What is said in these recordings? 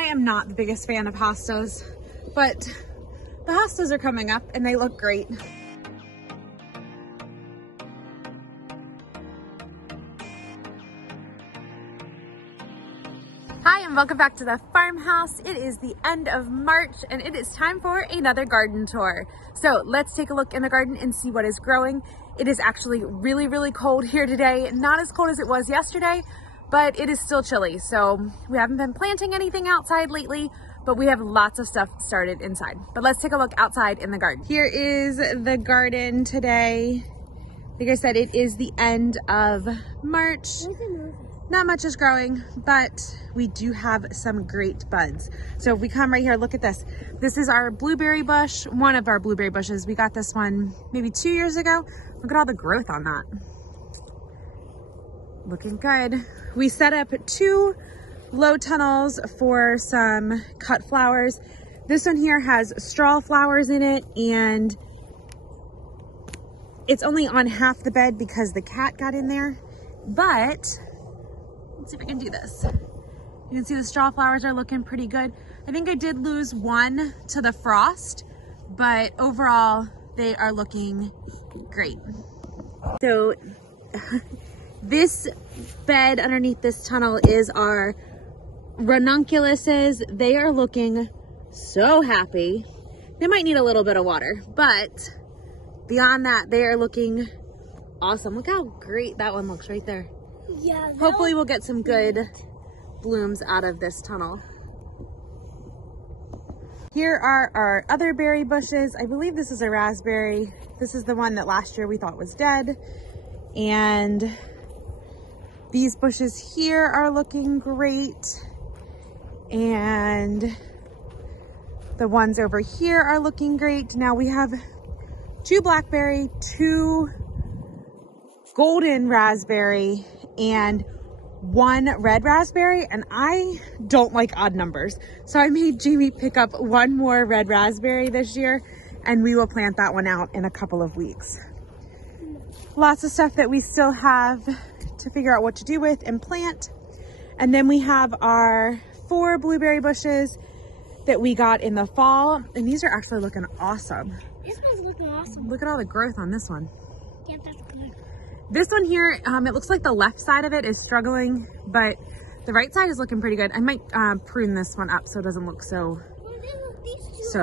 I am not the biggest fan of hostas, but the hostas are coming up and they look great. Hi, and welcome back to the farmhouse. It is the end of March and it is time for another garden tour. So let's take a look in the garden and see what is growing. It is actually really, really cold here today. Not as cold as it was yesterday, but it is still chilly. So we haven't been planting anything outside lately, but we have lots of stuff started inside. But let's take a look outside in the garden. Here is the garden today. Like I said, it is the end of March. Not much is growing, but we do have some great buds. So if we come right here, look at this. This is our blueberry bush, one of our blueberry bushes. We got this one maybe 2 years ago. Look at all the growth on that. Looking good. We set up 2 low tunnels for some cut flowers. This one here has straw flowers in it, and it's only on half the bed because the cat got in there. But let's see if I can do this. You can see the straw flowers are looking pretty good. I think I did lose one to the frost, but overall they are looking great. So this bed underneath this tunnel is our ranunculuses. They are looking so happy. They might need a little bit of water, but beyond that, they are looking awesome. Look how great that one looks right there. Yeah. Hopefully we'll get some good blooms out of this tunnel. Here are our other berry bushes. I believe this is a raspberry. This is the one that last year we thought was dead. And these bushes here are looking great. And the ones over here are looking great. Now we have 2 blackberry, 2 golden raspberry, and 1 red raspberry, and I don't like odd numbers. So I made Jamie pick up 1 more red raspberry this year, and we will plant that one out in a couple of weeks. Lots of stuff that we still have to figure out what to do with and plant. And then we have our 4 blueberry bushes that we got in the fall, and these are actually looking awesome. This one's looking awesome. Look at all the growth on this one. Yeah, that's good. This one here, it looks like the left side of it is struggling, but the right side is looking pretty good. I might prune this one up so it doesn't look so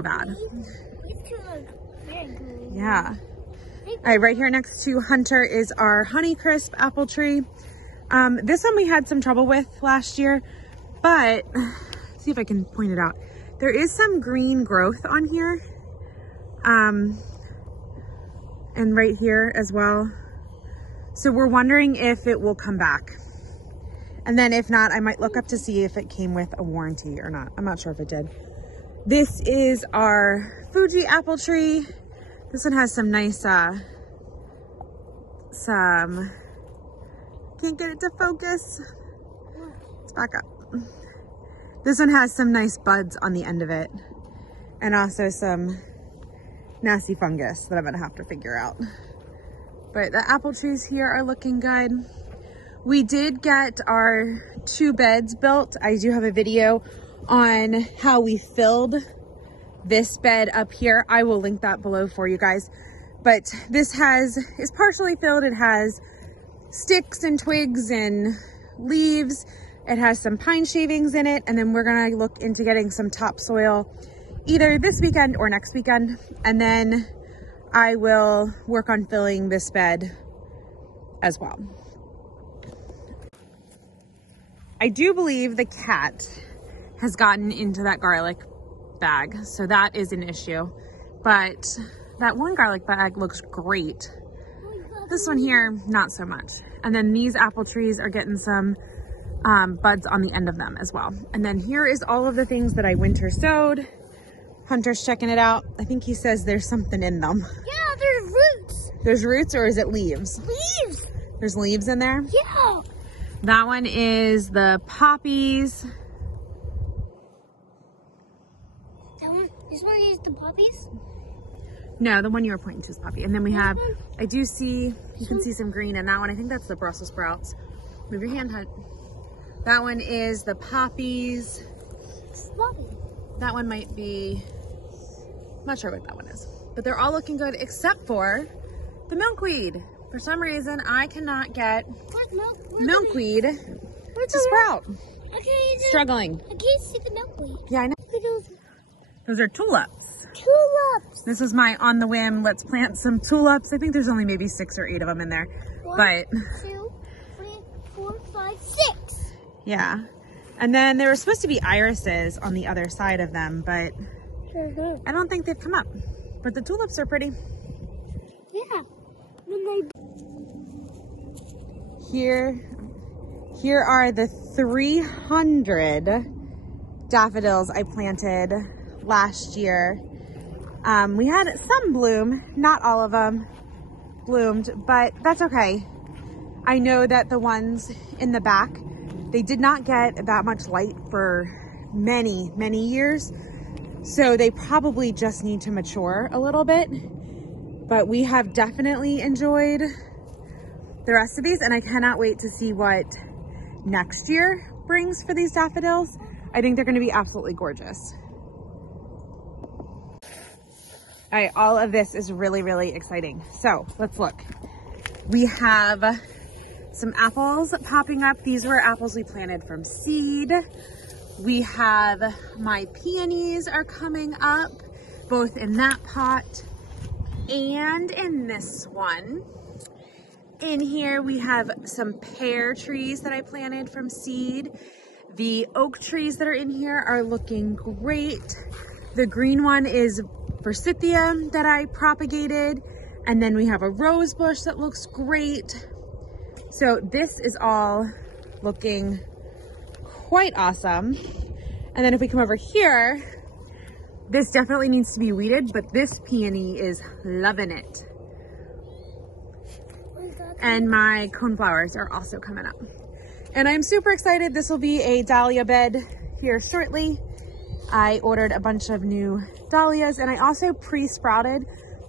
bad. These 2 look very good. Yeah. All right, right here next to Hunter is our Honeycrisp apple tree. This one we had some trouble with last year, but let's see if I can point it out. There is some green growth on here, and right here as well. So we're wondering if it will come back. And then if not, I might look up to see if it came with a warranty or not. I'm not sure if it did. This is our Fuji apple tree. This one has some nice, can't get it to focus. Let's back up. This one has some nice buds on the end of it, and also some nasty fungus that I'm gonna have to figure out. But the apple trees here are looking good. We did get our 2 beds built. I do have a video on how we filled this bed up here. I will link that below for you guys. But this is partially filled. It has sticks and twigs and leaves. It has some pine shavings in it. And then we're gonna look into getting some topsoil either this weekend or next weekend. And then I will work on filling this bed as well. I do believe the cat has gotten into that garlic bag, so that is an issue. But that one garlic bag looks great. This one here, not so much. And then these apple trees are getting some buds on the end of them as well. And then here is all of the things that I winter sowed. Hunter's checking it out. I think he says there's something in them. Yeah, there's roots. There's roots, or is it leaves? Leaves. There's leaves in there? Yeah. That one is the poppies. This one is the poppies? No, the one you were pointing to is poppy. And then we have, I do see, you can see some green in that one. I think that's the Brussels sprouts. Move your hand, Hunt. That one is the poppies. Bobby. That one might be, I'm not sure what that one is, but they're all looking good except for the milkweed. For some reason, I cannot get milkweed to sprout. Okay, Struggling. I can't see the milkweed. Yeah, I know. Look at Those are tulips. tulips. This is my on the whim, let's plant some tulips. I think there's only maybe 6 or 8 of them in there. One, But 2, 3, 4, 5, 6. yeah. And then there were supposed to be irises on the other side of them, but I don't think they've come up. But the tulips are pretty. Yeah. When they... Here are the 300 daffodils I planted last year. We had some bloom, not all of them bloomed, but that's okay. I know that the ones in the back, they did not get that much light for many, many years. So they probably just need to mature a little bit, but we have definitely enjoyed the rest of these, and I cannot wait to see what next year brings for these daffodils. I think they're going to be absolutely gorgeous. All right, all of this is really, really exciting. So let's look. We have some apples popping up. These were apples we planted from seed. We have my peonies are coming up, both in that pot and in this one. In here, we have some pear trees that I planted from seed. The oak trees that are in here are looking great. The green one is forsythia that I propagated. And then we have a rose bush that looks great. So this is all looking quite awesome. And then if we come over here, this definitely needs to be weeded, but this peony is loving it. And my coneflowers are also coming up. And I'm super excited. This will be a dahlia bed here shortly. I ordered a bunch of new dahlias, and I also pre-sprouted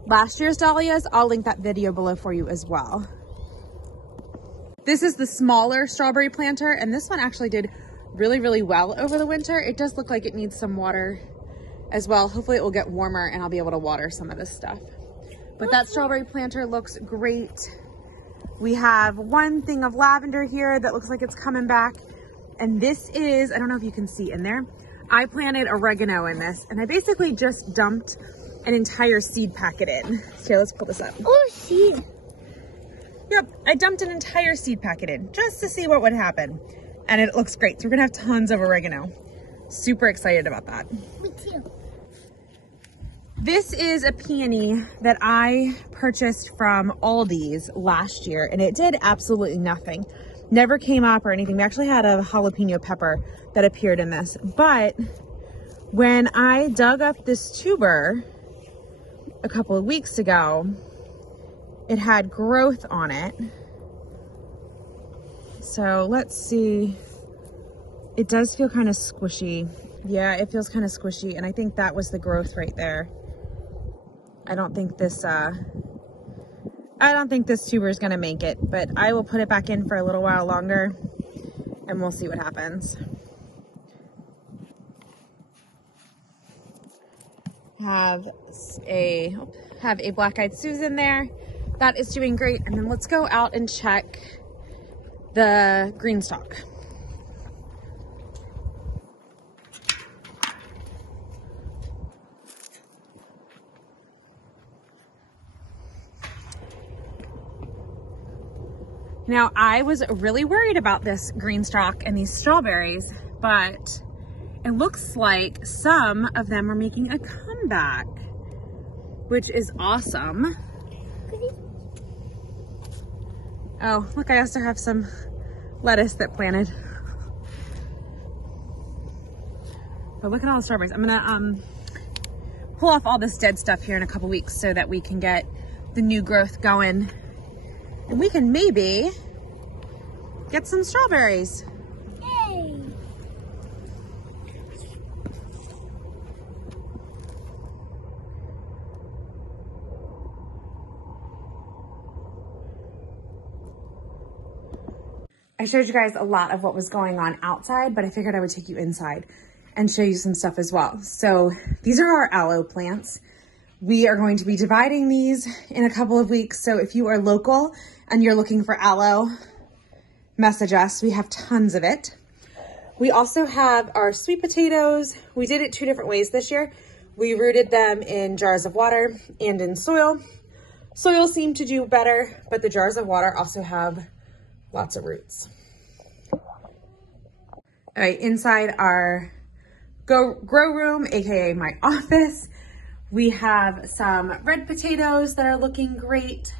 last year's dahlias. I'll link that video below for you as well. This is the smaller strawberry planter, and this one actually did really, really well over the winter. It does look like it needs some water as well. Hopefully it will get warmer and I'll be able to water some of this stuff. But that strawberry planter looks great. We have one thing of lavender here that looks like it's coming back. And this is, I don't know if you can see in there, I planted oregano in this, and I basically just dumped an entire seed packet in. So here, let's pull this up. Oh, seed. Yep, I dumped an entire seed packet in just to see what would happen. And it looks great. So we're gonna have tons of oregano. Super excited about that. Me too. This is a peony that I purchased from Aldi's last year, and it did absolutely nothing. Never came up or anything. We actually had a jalapeno pepper that appeared in this. But when I dug up this tuber a couple of weeks ago, it had growth on it. So let's see. It does feel kind of squishy. Yeah, it feels kind of squishy, and I think that was the growth right there. I don't think this tuber is gonna make it, but I will put it back in for a little while longer and we'll see what happens. Have a black-eyed Susan there. That is doing great. And then let's go out and check the green stalk. Now, I was really worried about this green stalk and these strawberries, but it looks like some of them are making a comeback, which is awesome. Oh, look, I also have some lettuce that planted. But look at all the strawberries. I'm gonna pull off all this dead stuff here in a couple weeks so that we can get the new growth going. And we can maybe get some strawberries. Yay! I showed you guys a lot of what was going on outside, but I figured I would take you inside and show you some stuff as well. So these are our aloe plants. We are going to be dividing these in a couple of weeks. So if you are local and you're looking for aloe, message us. We have tons of it. We also have our sweet potatoes. We did it 2 different ways this year. We rooted them in jars of water and in soil. Soil seemed to do better, but the jars of water also have lots of roots. All right, inside our grow room, AKA my office, we have some red potatoes that are looking great.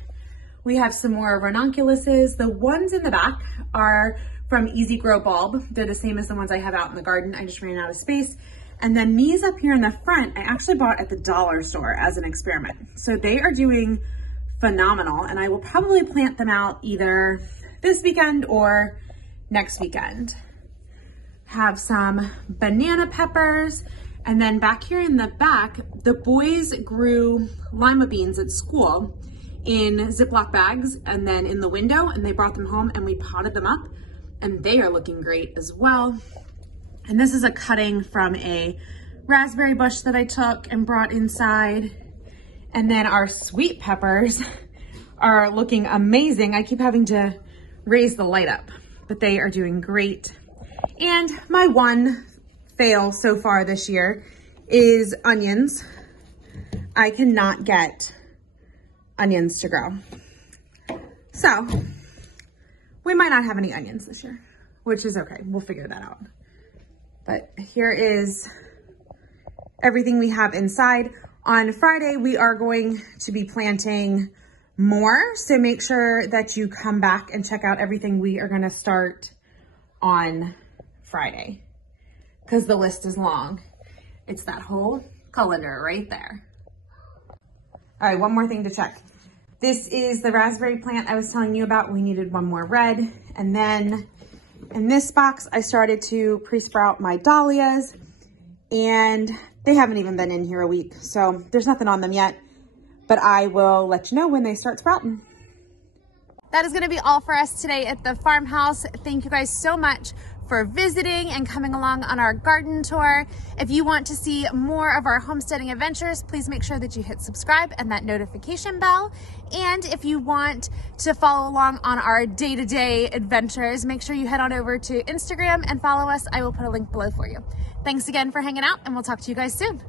We have some more ranunculuses. The ones in the back are from Easy Grow Bulb. They're the same as the ones I have out in the garden. I just ran out of space. And then these up here in the front, I actually bought at the dollar store as an experiment. So they are doing phenomenal, and I will probably plant them out either this weekend or next weekend. Have some banana peppers, and then back here in the back, the boys grew lima beans at school in Ziploc bags and then in the window, and they brought them home and we potted them up, and they are looking great as well. And this is a cutting from a raspberry bush that I took and brought inside. And then our sweet peppers are looking amazing. I keep having to raise the light up, but they are doing great. And my one fail so far this year is onions. I cannot get onions to grow. So we might not have any onions this year, which is okay. We'll figure that out. But here is everything we have inside. On Friday, we are going to be planting more. So make sure that you come back and check out everything we are gonna start on Friday, because the list is long. It's that whole calendar right there. All right, one more thing to check. This is the raspberry plant I was telling you about. We needed one more red. And then in this box, I started to pre-sprout my dahlias, and they haven't even been in here a week. So there's nothing on them yet, but I will let you know when they start sprouting. That is gonna be all for us today at the farmhouse. Thank you guys so much for visiting and coming along on our garden tour. If you want to see more of our homesteading adventures, please make sure that you hit subscribe and that notification bell. And if you want to follow along on our day-to-day adventures, make sure you head on over to Instagram and follow us. I will put a link below for you. Thanks again for hanging out, and we'll talk to you guys soon.